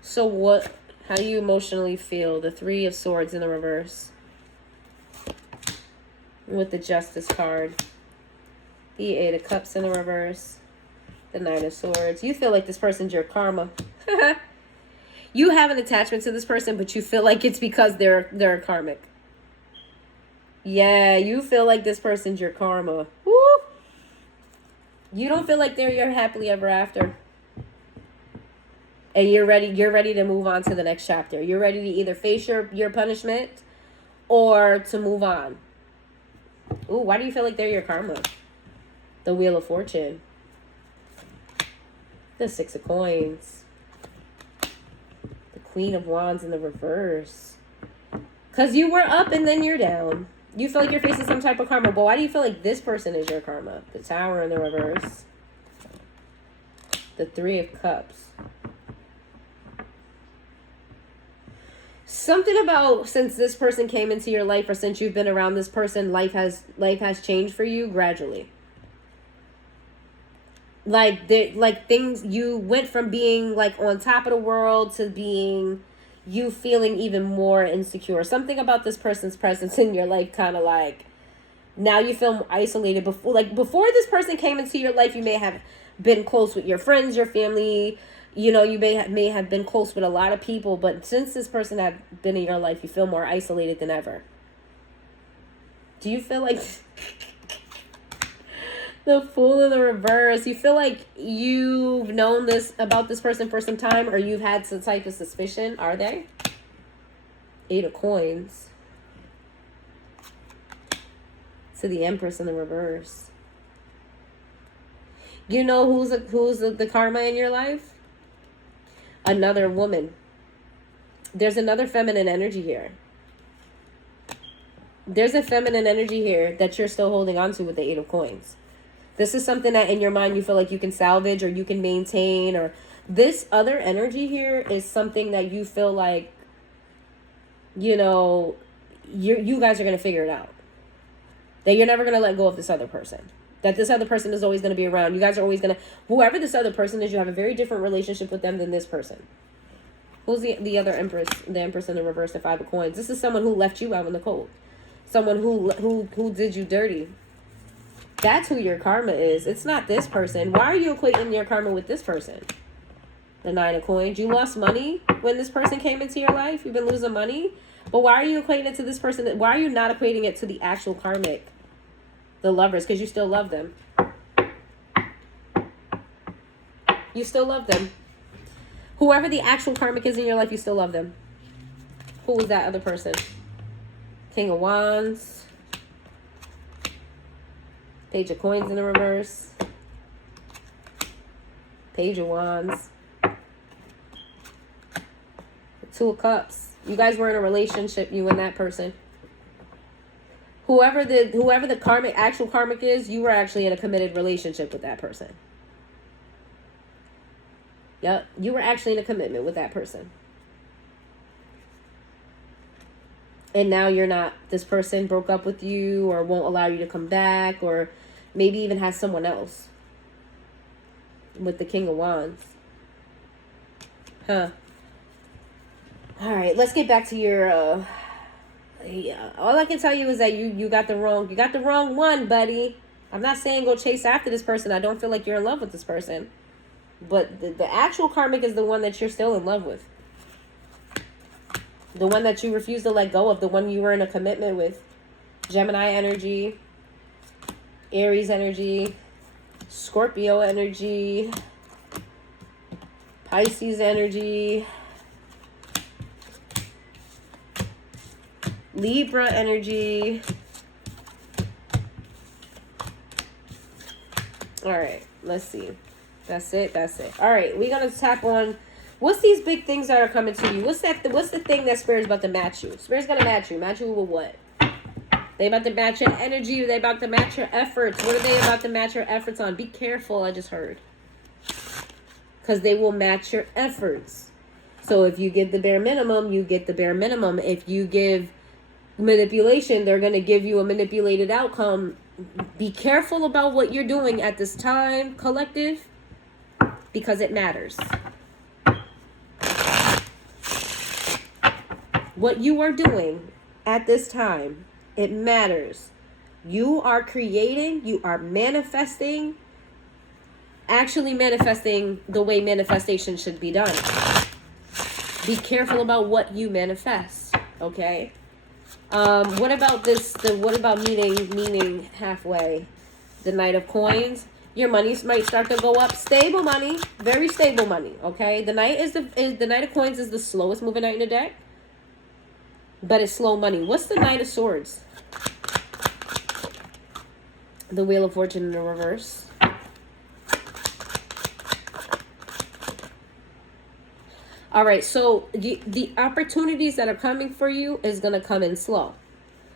So how do you emotionally feel? The Three of Swords in the reverse. With the Justice card. The Eight of Cups in the reverse. The Nine of Swords. You feel like this person's your karma. You have an attachment to this person, but you feel like it's because they're karmic. Yeah, you feel like this person's your karma. Woo! You don't feel like they're your happily ever after. And you're ready to move on to the next chapter. You're ready to either face your punishment or to move on. Ooh, why do you feel like they're your karma? The Wheel of Fortune. The Six of Coins. The Queen of Wands in the reverse. Because you were up and then you're down. You feel like you're facing some type of karma. But why do you feel like this person is your karma? The Tower in the reverse. The Three of Cups. Something about since this person came into your life or since you've been around this person, life has changed for you gradually. Like things, you went from being like on top of the world to being you feeling even more insecure. Something about this person's presence in your life kind of like now you feel isolated. Before this person came into your life, you may have been close with your friends, your family. You know, you may have been close with a lot of people, but since this person had been in your life, you feel more isolated than ever. Do you feel like the Fool in the reverse? You feel like you've known this about this person for some time, or you've had some type of suspicion? Are they? Eight of Coins. To the Empress in the reverse. You know who's the karma in your life? Another woman. There's another feminine energy here. There's a feminine energy here that you're still holding on to with the Eight of Coins. This is something that in your mind you feel like you can salvage or you can maintain, or this other energy here is something that you feel like, you know, you guys are going to figure it out. That you're never going to let go of this other person. That this other person is always going to be around. You guys are always going to, whoever this other person is, you have a very different relationship with them than this person. Who's the other Empress? The Empress in the reverse, the Five of Coins. This is someone who left you out in the cold. Someone who did you dirty. That's who your karma is. It's not this person. Why are you equating your karma with this person? The Nine of Coins. You lost money when this person came into your life. You've been losing money. But why are you equating it to this person? Why are you not equating it to the actual karmic? The Lovers, because you still love them. You still love them. Whoever the actual karmic is in your life, you still love them. Who was that other person? King of Wands. Page of Coins in the reverse. Page of Wands. Two of Cups. You guys were in a relationship, you and that person. Whoever the actual karmic is, you were actually in a committed relationship with that person. Yep, you were actually in a commitment with that person. And now you're not. This person broke up with you or won't allow you to come back, or maybe even has someone else. With the King of Wands. Huh. All right, let's get back to your yeah, all I can tell you is that you got the wrong one, buddy. I'm not saying go chase after this person. I don't feel like you're in love with this person. But the actual karmic is the one that you're still in love with. The one that you refuse to let go of. The one you were in a commitment with. Gemini energy. Aries energy. Scorpio energy. Pisces energy. Libra energy. All right, let's see. That's it. All right, we're going to tap on what's these big things that are coming to you. What's the thing that Spirit's about to match you? Spirit's going to match you. Match you with what? They about to match your energy. They about to match your efforts. What are they about to match your efforts on? Be careful, I just heard. Because they will match your efforts. So if you give the bare minimum, you get the bare minimum. If you give manipulation, they're going to give you a manipulated outcome. Be careful about what you're doing at this time, collective, because it matters. What you are doing at this time, it matters. You are creating, you are manifesting, actually manifesting the way manifestation should be done. Be careful about what you manifest, okay? What about this? What about meeting halfway? The Knight of Coins. Your money might start to go up. Stable money, very stable money. Okay, the Knight the Knight of Coins is the slowest moving knight in the deck, but it's slow money. What's the Knight of Swords? The Wheel of Fortune in the reverse. All right, so the opportunities that are coming for you is going to come in slow.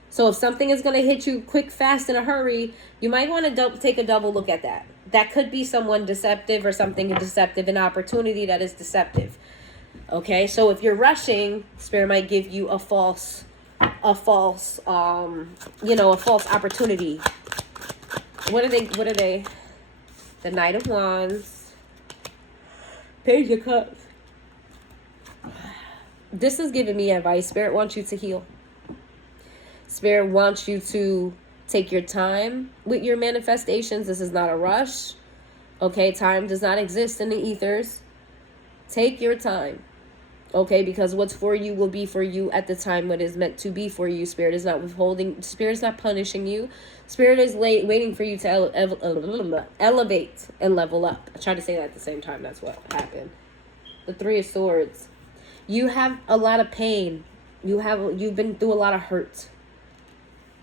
So if something is going to hit you quick, fast, in a hurry, you might want to take a double look at that. That could be someone deceptive or something deceptive, an opportunity that is deceptive. Okay, so if you're rushing, Spirit might give you a false opportunity. What are they? The Knight of Wands. Page of Cups. This is giving me advice. Spirit wants you to heal. Spirit wants you to take your time with your manifestations. This is not a rush. Okay, time does not exist in the ethers. Take your time. Okay, because what's for you will be for you at the time what is meant to be for you. Spirit is not withholding. Spirit is not punishing you. Spirit is waiting for you to elevate and level up. I tried to say that at the same time. That's what happened. The Three of Swords. You have a lot of pain. You've been through a lot of hurt.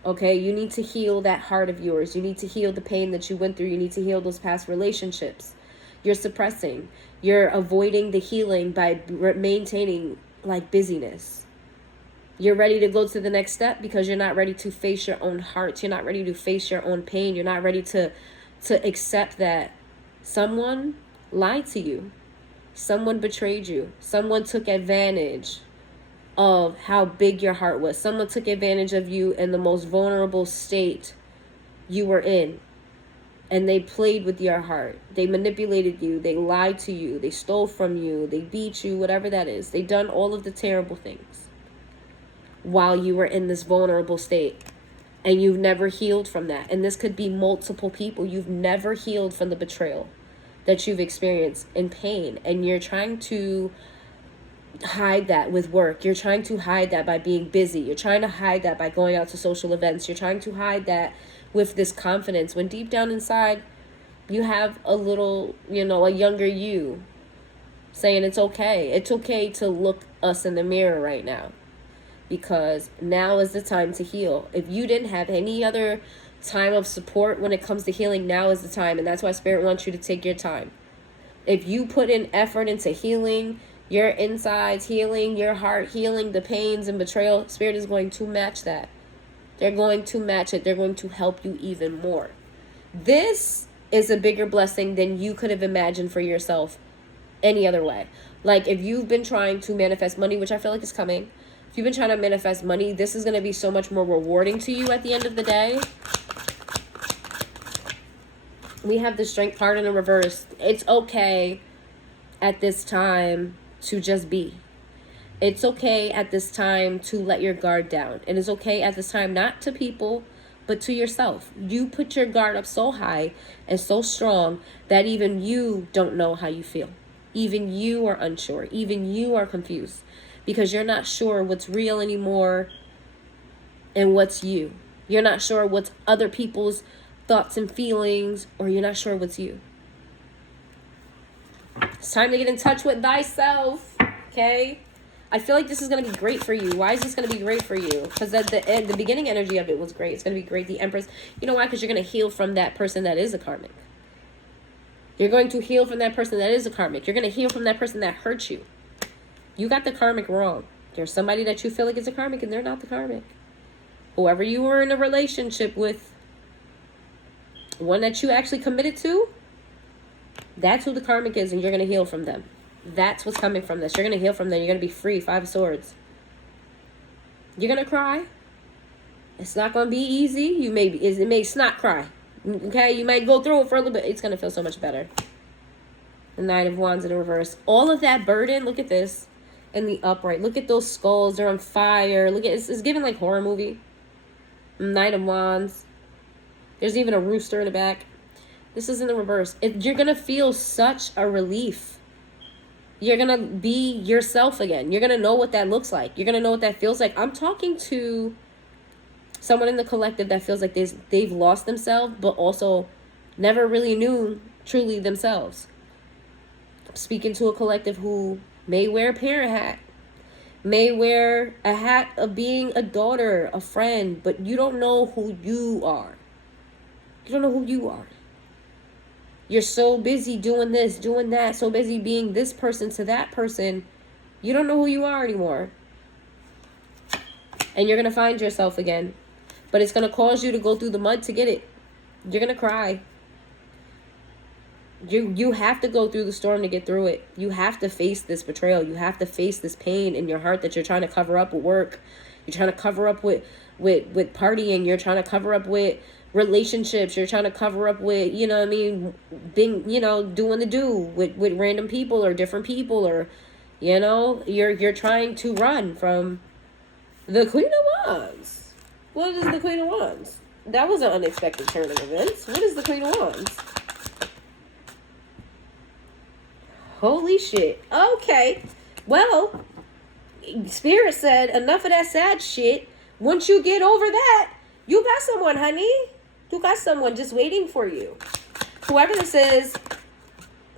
Okay, you need to heal that heart of yours. You need to heal the pain that you went through. You need to heal those past relationships. You're suppressing. You're avoiding the healing by maintaining like busyness. You're ready to go to the next step because you're not ready to face your own heart. You're not ready to face your own pain. You're not ready to accept that someone lied to you. Someone betrayed you. Someone took advantage of how big your heart was. Someone took advantage of you in the most vulnerable state you were in. And they played with your heart. They manipulated you. They lied to you. They stole from you. They beat you, whatever that is. They done all of the terrible things while you were in this vulnerable state. And you've never healed from that. And this could be multiple people. You've never healed from the betrayal that you've experienced in pain, and you're trying to hide that with work. You're trying to hide that by being busy. You're trying to hide that by going out to social events. You're trying to hide that with this confidence when deep down inside you have a little, a younger you saying it's okay. It's okay to look us in the mirror right now, because now is the time to heal. If you didn't have any other time of support when it comes to healing, now is the time. And that's why Spirit wants you to take your time. If you put in effort into healing your insides, healing your heart, healing the pains and betrayal, Spirit is going to match that. They're going to match it. They're going to help you even more. This is a bigger blessing than you could have imagined for yourself any other way. Like if you've been trying to manifest money, which I feel like is coming. If you've been trying to manifest money, this is going to be so much more rewarding to you at the end of the day. We have the Strength card in the reverse. It's okay at this time to just be. It's okay at this time to let your guard down. It is okay at this time, not to people, but to yourself. You put your guard up so high and so strong that even you don't know how you feel. Even you are unsure. Even you are confused because you're not sure what's real anymore and what's you. You're not sure what's other people's thoughts and feelings, or you're not sure what's you. It's time to get in touch with thyself. Okay? I feel like this is going to be great for you. Why is this going to be great for you? Because at the beginning energy of it was great. It's going to be great. The Empress. You know why? Because you're going to heal from that person that is a karmic. You're going to heal from that person that is a karmic. You're going to heal from that person that hurt you. You got the karmic wrong. There's somebody that you feel like is a karmic and they're not the karmic. Whoever you were in a relationship with, one that you actually committed to, that's who the karmic is, and you're going to heal from them. That's what's coming from this. You're going to heal from them. You're going to be free. 5 of Swords. You're going to cry. It's not going to be easy. It may not cry. Okay? You might go through it for a little bit. It's going to feel so much better. The Knight of Wands in the reverse. All of that burden, look at this. In the upright. Look at those skulls. They're on fire. Look at it's giving like horror movie. Knight of Wands. There's even a rooster in the back. This is in the reverse. You're going to feel such a relief. You're going to be yourself again. You're going to know what that looks like. You're going to know what that feels like. I'm talking to someone in the collective that feels like they've lost themselves, but also never really knew truly themselves. I'm speaking to a collective who may wear a parent hat, may wear a hat of being a daughter, a friend, but you don't know who you are. You don't know who you are. You're so busy doing this, doing that, so busy being this person to that person, you don't know who you are anymore. And you're going to find yourself again. But it's going to cause you to go through the mud to get it. You're going to cry. You have to go through the storm to get through it. You have to face this betrayal. You have to face this pain in your heart that you're trying to cover up with work. You're trying to cover up with partying. You're trying to cover up with relationships. You're trying to cover up with, you know what I mean, being, doing the do with random people or different people, or, you're trying to run from the Queen of Wands. What is the Queen of Wands? That was an unexpected turn of events. What is the Queen of Wands? Holy shit. Okay. Well, Spirit said enough of that sad shit. Once you get over that, you got someone, honey. You got someone just waiting for you. Whoever this is,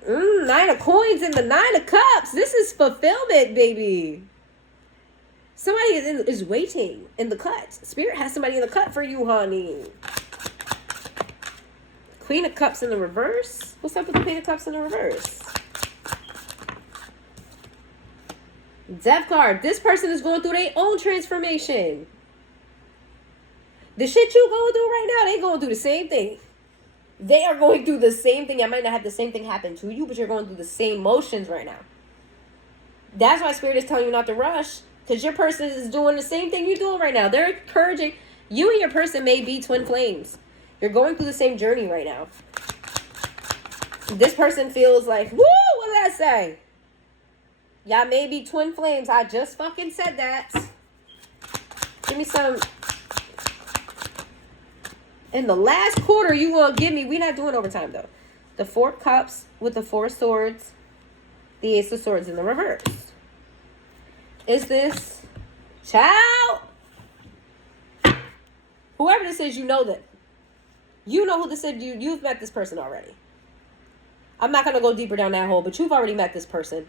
9 of Coins and the 9 of Cups. This is fulfillment, baby. Somebody is waiting in the cut. Spirit has somebody in the cut for you, honey. Queen of Cups in the reverse. What's up with the Queen of Cups in the reverse? Death card. This person is going through their own transformation. The shit you going through right now, they going through the same thing. They are going through the same thing. I might not have the same thing happen to you, but you're going through the same motions right now. That's why Spirit is telling you not to rush, because your person is doing the same thing you're doing right now. They're encouraging. You and your person may be twin flames. You're going through the same journey right now. This person feels like, woo, what did I say? Y'all may be twin flames. I just fucking said that. Give me some. In the last quarter, you gonna give me. We're not doing overtime, though. The 4 Cups with the 4 Swords. The Ace of Swords in the reverse. Is this child? Whoever this is, you know that. You know who this is. You've met this person already. I'm not going to go deeper down that hole, but you've already met this person.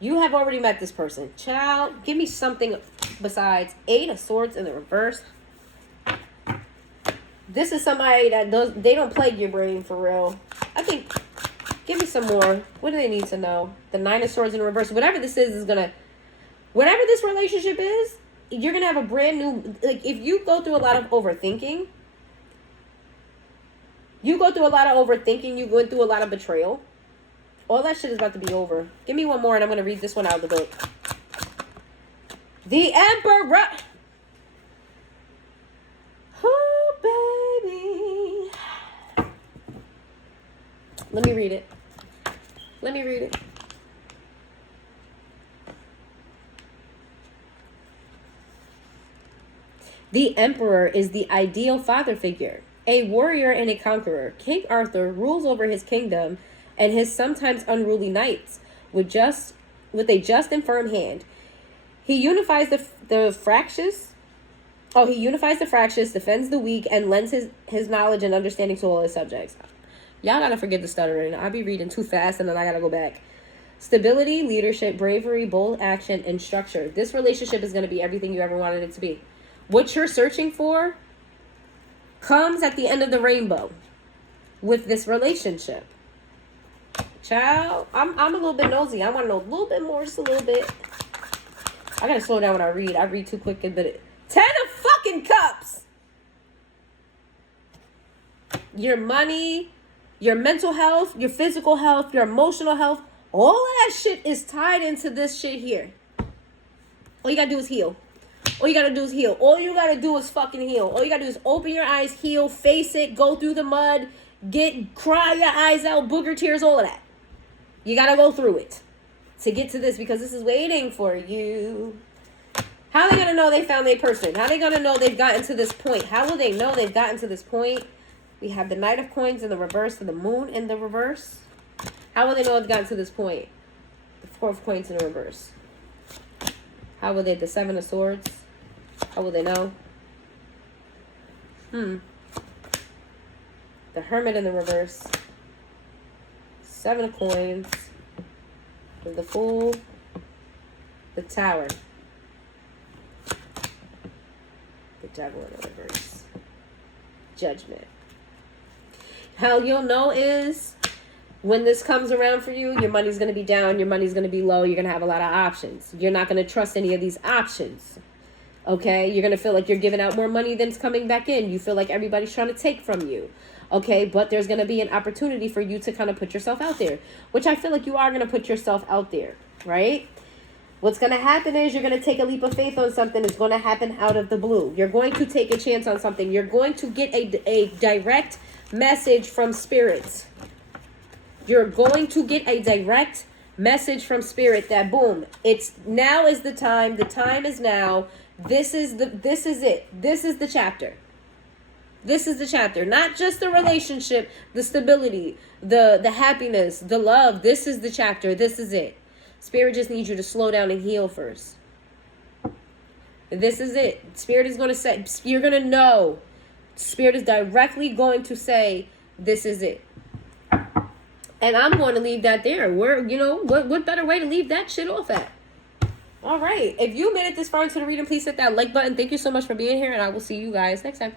You have already met this person. Child, give me something besides 8 of Swords in the reverse. This is somebody that they don't plague your brain for real. I think, give me some more. What do they need to know? The 9 of Swords in the reverse. Whatever this is going to, whatever this relationship is, you're going to have a brand new, like if you go through a lot of overthinking, you went through a lot of betrayal. All that shit is about to be over. Give me one more and I'm going to read this one out of the book. The Emperor. Oh, baby. Let me read it. The Emperor is the ideal father figure, a warrior and a conqueror. King Arthur rules over his kingdom and his sometimes unruly knights with a just and firm hand. He unifies the fractious. He unifies the fractious, defends the weak, and lends his knowledge and understanding to all his subjects. Y'all gotta forget the stuttering. I be reading too fast and then I gotta go back. Stability, leadership, bravery, bold action, and structure. This relationship is gonna be everything you ever wanted it to be. What you're searching for comes at the end of the rainbow with this relationship. Child, I'm a little bit nosy. I want to know a little bit more, just a little bit. I gotta slow down when I read. I read too quick, but 10 of fucking cups. Your money, your mental health, your physical health, your emotional health, all of that shit is tied into this shit here. All you gotta do is heal. All you gotta do is heal. All you gotta do is fucking heal. All you gotta do is open your eyes, heal, face it, go through the mud, cry your eyes out, booger tears, all of that. You gotta go through it to get to this because this is waiting for you. How are they gonna know they found their person? How are they gonna know they've gotten to this point? How will they know they've gotten to this point? We have the Knight of Coins in the reverse and the Moon in the reverse. How will they know they've gotten to this point? The Four of Coins in the reverse. How will they? The Seven of Swords. How will they know? The Hermit in the reverse. Seven of Coins. The Fool. The Tower. The Devil in the reverse. Judgment. How you'll know is when this comes around for you, your money's going to be down, your money's going to be low, you're going to have a lot of options. You're not going to trust any of these options. Okay? You're going to feel like you're giving out more money than it's coming back in. You feel like everybody's trying to take from you. Okay? But there's going to be an opportunity for you to kind of put yourself out there, which I feel like you are going to put yourself out there, right? What's going to happen is you're going to take a leap of faith on something. It's going to happen out of the blue. You're going to take a chance on something. You're going to get a direct message from spirits. You're going to get a direct message from spirit that boom, it's now is the time. The time is now. This is it. This is the chapter. This is the chapter. Not just the relationship, the stability, the happiness, the love. This is the chapter. This is it. Spirit just needs you to slow down and heal first. This is it. Spirit is going to say, you're going to know. Spirit is directly going to say, this is it. And I'm going to leave that there. What better way to leave that shit off at? All right. If you made it this far into the reading, please hit that like button. Thank you so much for being here, and I will see you guys next time.